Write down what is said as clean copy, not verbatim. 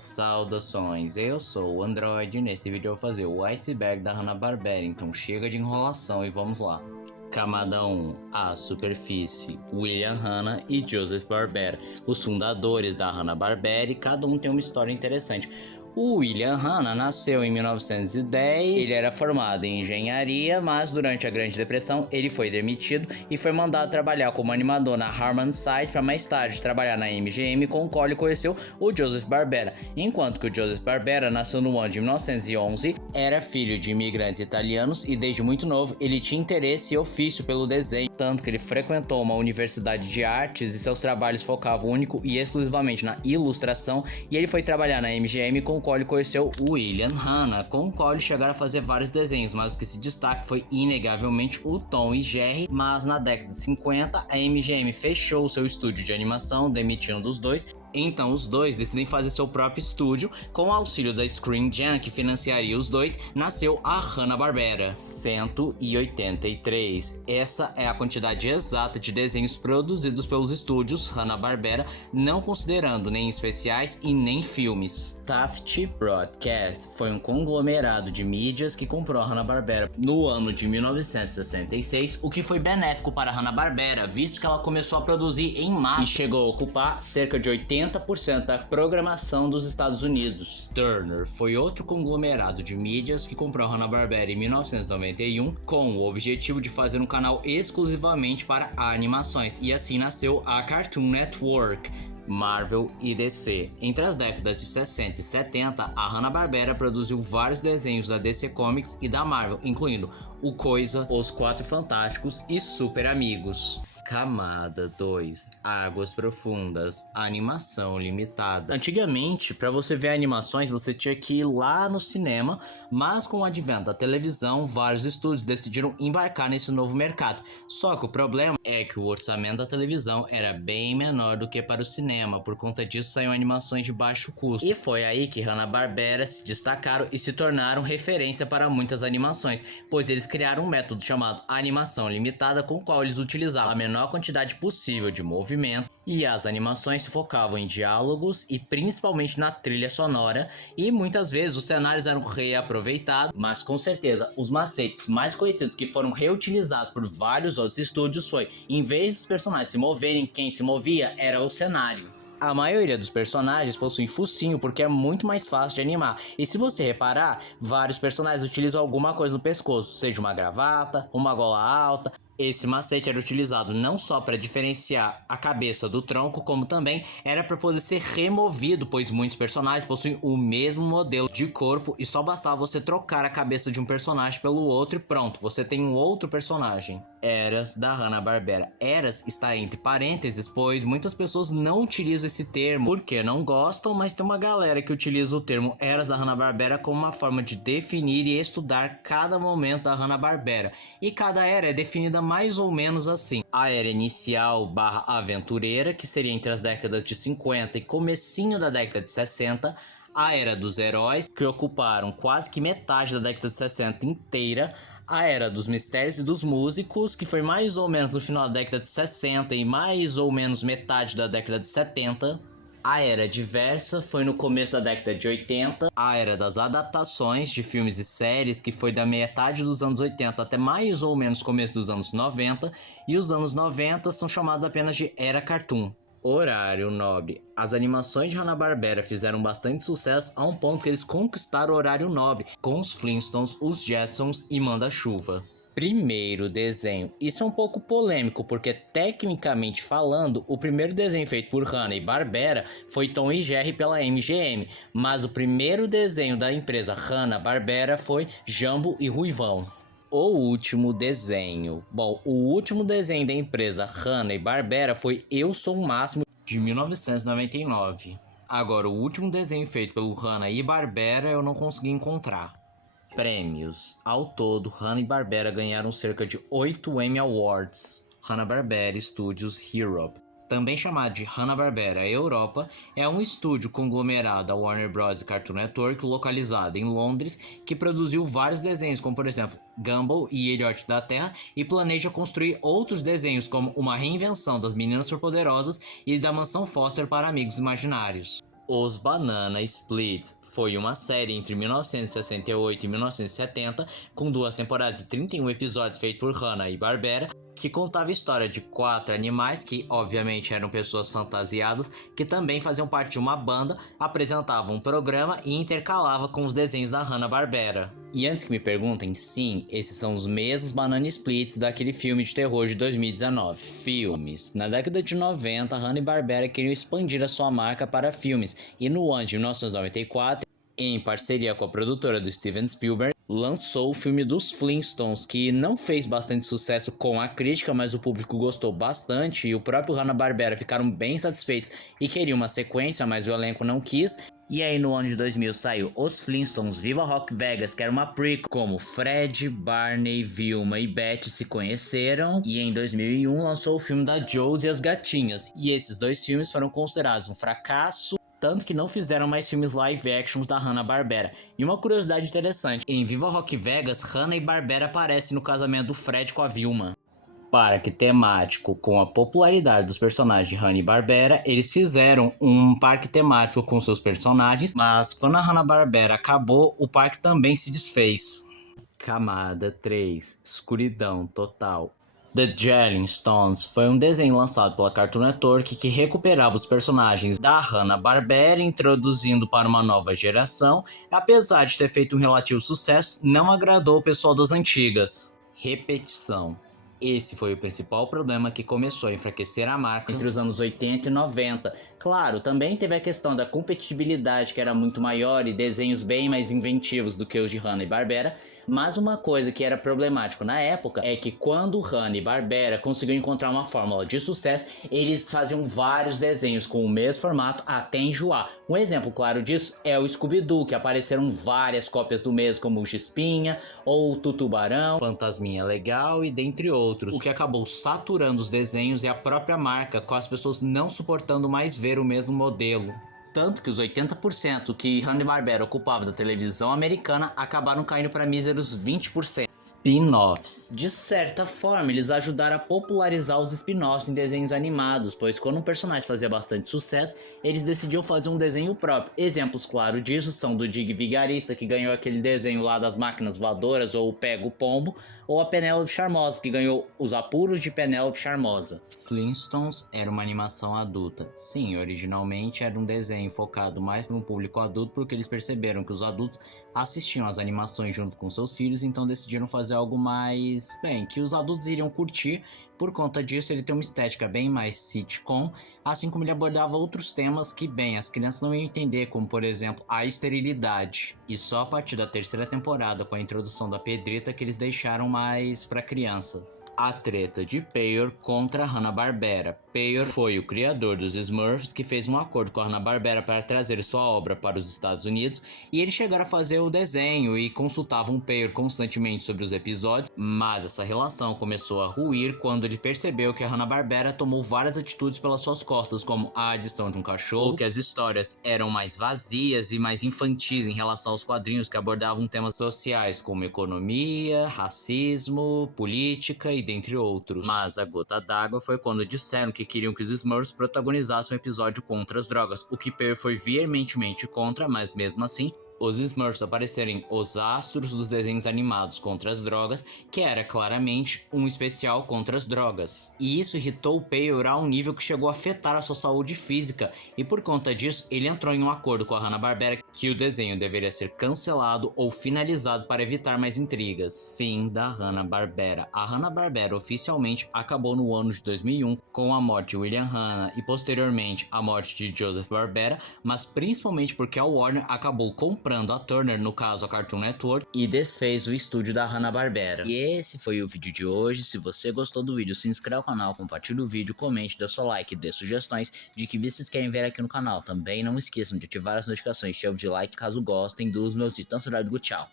Saudações, eu sou o Android e nesse vídeo eu vou fazer o iceberg da Hanna-Barbera, então chega de enrolação e vamos lá. Camada 1, a superfície, William Hanna e Joseph Barbera, os fundadores da Hanna-Barbera, e cada um tem uma história interessante. O William Hanna nasceu em 1910, ele era formado em engenharia, mas durante a Grande Depressão ele foi demitido e foi mandado trabalhar como animador na Harman Site para mais tarde trabalhar na MGM, com o qual ele conheceu o Joseph Barbera. Enquanto que o Joseph Barbera nasceu no ano de 1911, era filho de imigrantes italianos e desde muito novo ele tinha interesse e ofício pelo desenho, tanto que ele frequentou uma universidade de artes e seus trabalhos focavam único e exclusivamente na ilustração, e ele foi trabalhar na MGM, com o qual ele conheceu o William Hanna, com o qual ele chegaram a fazer vários desenhos, mas o que se destaca foi inegavelmente o Tom e Jerry. Mas na década de 50 a MGM fechou seu estúdio de animação, demitindo os dois. Então os dois decidem fazer seu próprio estúdio. Com o auxílio da Screen Gems, que financiaria os dois, nasceu a Hanna-Barbera. 183. Essa é a quantidade exata de desenhos produzidos pelos estúdios Hanna-Barbera, não considerando nem especiais e nem filmes. Taft Broadcast foi um conglomerado de mídias que comprou a Hanna-Barbera no ano de 1966, o que foi benéfico para a Hanna-Barbera, visto que ela começou a produzir em massa e chegou a ocupar cerca de 80% da programação dos Estados Unidos. Turner foi outro conglomerado de mídias que comprou a Hanna-Barbera em 1991 com o objetivo de fazer um canal exclusivamente para animações, e assim nasceu a Cartoon Network. Marvel e DC. Entre as décadas de 60 e 70, a Hanna-Barbera produziu vários desenhos da DC Comics e da Marvel, incluindo o Coisa, Os Quatro Fantásticos e Super Amigos. Camada 2, Águas Profundas, animação limitada. Antigamente, para você ver animações, você tinha que ir lá no cinema, mas com o advento da televisão, vários estúdios decidiram embarcar nesse novo mercado. Só que o problema é que o orçamento da televisão era bem menor do que para o cinema, por conta disso saíram animações de baixo custo. E foi aí que Hanna-Barbera se destacaram e se tornaram referência para muitas animações, pois eles criaram um método chamado animação limitada, com o qual eles utilizavam a menor quantidade possível de movimento, e as animações se focavam em diálogos e principalmente na trilha sonora, e muitas vezes os cenários eram reaproveitados, mas com certeza os macetes mais conhecidos que foram reutilizados por vários outros estúdios foi, em vez dos personagens se moverem, quem se movia era o cenário. A maioria dos personagens possui focinho porque é muito mais fácil de animar, e se você reparar, vários personagens utilizam alguma coisa no pescoço, seja uma gravata, uma gola alta. Esse macete era utilizado não só para diferenciar a cabeça do tronco, como também era para poder ser removido, pois muitos personagens possuem o mesmo modelo de corpo e só bastava você trocar a cabeça de um personagem pelo outro e pronto, você tem um outro personagem. Eras da Hanna-Barbera. Eras está entre parênteses, pois muitas pessoas não utilizam esse termo porque não gostam, mas tem uma galera que utiliza o termo Eras da Hanna-Barbera como uma forma de definir e estudar cada momento da Hanna-Barbera, e cada era é definida mais ou menos assim: a era inicial / aventureira, que seria entre as décadas de 50 e comecinho da década de 60, a era dos heróis, que ocuparam quase que metade da década de 60 inteira, a era dos mistérios e dos músicos, que foi mais ou menos no final da década de 60 e mais ou menos metade da década de 70, a era diversa foi no começo da década de 80, a era das adaptações de filmes e séries, que foi da metade dos anos 80 até mais ou menos começo dos anos 90, e os anos 90 são chamados apenas de era cartoon. Horário nobre. As animações de Hanna-Barbera fizeram bastante sucesso a um ponto que eles conquistaram o horário nobre, com os Flintstones, os Jetsons e Manda-Chuva. Primeiro desenho. Isso é um pouco polêmico, porque tecnicamente falando, o primeiro desenho feito por Hanna-Barbera foi Tom e Jerry pela MGM, mas o primeiro desenho da empresa Hanna-Barbera foi Jambo e Ruivão. O último desenho. Bom, o último desenho da empresa Hanna-Barbera foi Eu Sou o Máximo, de 1999. Agora, o último desenho feito pelo Hanna-Barbera eu não consegui encontrar. Prêmios. Ao todo, Hanna-Barbera ganharam cerca de 8 Emmy Awards. Hanna-Barbera Studios Europe, também chamado de Hanna-Barbera Europa, é um estúdio conglomerado da Warner Bros. E Cartoon Network, localizado em Londres, que produziu vários desenhos, como por exemplo Gumball e Ilhote da Terra, e planeja construir outros desenhos, como uma reinvenção das Meninas Superpoderosas e da Mansão Foster para Amigos Imaginários. Os Banana Splits foi uma série entre 1968 e 1970, com 2 temporadas e 31 episódios feitos por Hanna-Barbera, que contava a história de 4 animais que, obviamente, eram pessoas fantasiadas, que também faziam parte de uma banda, apresentavam um programa e intercalava com os desenhos da Hanna-Barbera. E antes que me perguntem, sim, esses são os mesmos Banana Splits daquele filme de terror de 2019. Filmes. Na década de 90, Hanna-Barbera queriam expandir a sua marca para filmes, e no ano de 1994, em parceria com a produtora do Steven Spielberg, lançou o filme dos Flintstones, que não fez bastante sucesso com a crítica, mas o público gostou bastante e o próprio Hanna-Barbera ficaram bem satisfeitos e queriam uma sequência, mas o elenco não quis. E aí no ano de 2000 saiu Os Flintstones Viva Rock Vegas, que era uma prequel, como Fred, Barney, Vilma e Betty se conheceram, e em 2001 lançou o filme da Josie e as Gatinhas. E esses 2 filmes foram considerados um fracasso, tanto que não fizeram mais filmes live actions da Hanna-Barbera. E uma curiosidade interessante, em Viva Rock Vegas, Hanna-Barbera aparece no casamento do Fred com a Vilma. Parque temático. Com a popularidade dos personagens de Hanna-Barbera, eles fizeram um parque temático com seus personagens, mas quando a Hanna-Barbera acabou, o parque também se desfez. Camada 3. Escuridão total. The Jellingstones foi um desenho lançado pela Cartoon Network que recuperava os personagens da Hanna-Barbera, introduzindo para uma nova geração. Apesar de ter feito um relativo sucesso, não agradou o pessoal das antigas. Repetição. Esse foi o principal problema que começou a enfraquecer a marca entre os anos 80 e 90. Claro, também teve a questão da competitividade, que era muito maior, e desenhos bem mais inventivos do que os de Hanna-Barbera, mas uma coisa que era problemático na época é que quando Hanna-Barbera conseguiu encontrar uma fórmula de sucesso, eles faziam vários desenhos com o mesmo formato até enjoar. Um exemplo claro disso é o Scooby-Doo, que apareceram várias cópias do mesmo, como o Chispinha ou o Tutubarão, Fantasminha Legal e dentre outros, o que acabou saturando os desenhos e a própria marca, com as pessoas não suportando mais ver o mesmo modelo. Tanto que os 80% que Hanna-Barbera ocupava da televisão americana acabaram caindo para míseros 20%. Spin-offs. De certa forma, eles ajudaram a popularizar os spin-offs em desenhos animados, pois quando um personagem fazia bastante sucesso, eles decidiam fazer um desenho próprio. Exemplos claros disso são do Dig Vigarista, que ganhou aquele desenho lá das máquinas voadoras, ou o Pega o Pombo, ou a Penélope Charmosa, que ganhou Os Apuros de Penélope Charmosa. Flintstones era uma animação adulta. Sim, originalmente era um desenho focado mais para um público adulto, porque eles perceberam que os adultos assistiam às animações junto com seus filhos, então decidiram fazer algo mais, bem, que os adultos iriam curtir. Por conta disso, ele tem uma estética bem mais sitcom, assim como ele abordava outros temas que, bem, as crianças não iam entender, como por exemplo, a esterilidade. E só a partir da 3ª temporada, com a introdução da Pedrita, que eles deixaram mais pra criança. A treta de Peyor contra Hanna-Barbera. Peyor foi o criador dos Smurfs, que fez um acordo com a Hanna-Barbera para trazer sua obra para os Estados Unidos, e eles chegaram a fazer o desenho e consultavam Peyor constantemente sobre os episódios, mas essa relação começou a ruir quando ele percebeu que a Hanna-Barbera tomou várias atitudes pelas suas costas, como a adição de um cachorro, que as histórias eram mais vazias e mais infantis em relação aos quadrinhos que abordavam temas sociais como economia, racismo, política e dentre outros. Mas a gota d'água foi quando disseram que queriam que os Smurfs protagonizassem um episódio contra as drogas, o que Peyor foi veementemente contra, mas mesmo assim, os Smurfs aparecerem os astros dos desenhos animados contra as drogas, que era claramente um especial contra as drogas. E isso irritou o Peyor a um nível que chegou a afetar a sua saúde física, e por conta disso, ele entrou em um acordo com a Hanna-Barbera que o desenho deveria ser cancelado ou finalizado para evitar mais intrigas. Fim da Hanna-Barbera. A Hanna-Barbera oficialmente acabou no ano de 2001 com a morte de William Hanna e posteriormente a morte de Joseph Barbera, mas principalmente porque a Warner acabou comprando a Turner, no caso a Cartoon Network, e desfez o estúdio da Hanna-Barbera. E esse foi o vídeo de hoje. Se você gostou do vídeo, se inscreve no canal, compartilhe o vídeo, comente, dê seu like, dê sugestões de que vídeos vocês querem ver aqui no canal. Também não esqueçam de ativar as notificações, chave de like caso gostem dos meus vídeos. Então, tchau.